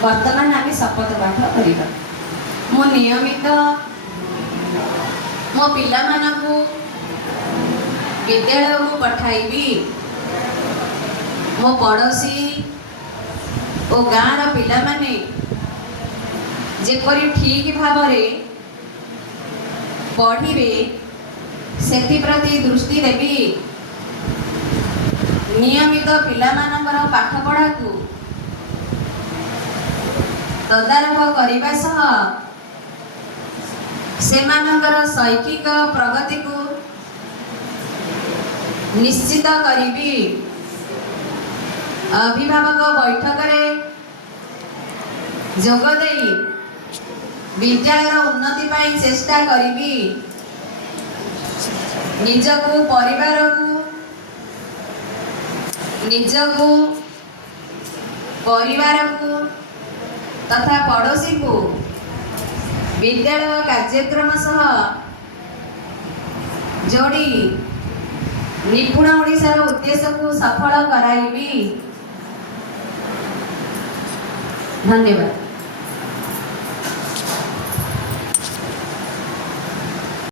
वर्तमान आम शपथ पाठ करवा। मु नियमित मो पिला मानकु विद्यालय को पठाइबी। मो पड़ोसी ओ गाँव पिला माने जेपरी ठीक भाव पढ़िबे सेति प्रति दृष्टि देवी। नियमित पिला मानकर पाठ पढ़ा को तदारख करने सह सेमानकर शैक्षिक प्रगति को निश्चित करी। अभिभावक बैठक रे जोगदे विद्यालय उन्नति पाई चेष्टा करी। निजको परिवार को निजको परिवार को तथा पड़ोसी को विद्यालय कार्यक्रम सह जोड़ी निपुण ओडिशार उद्देश्य को सफल कराइबी। धन्यवाद।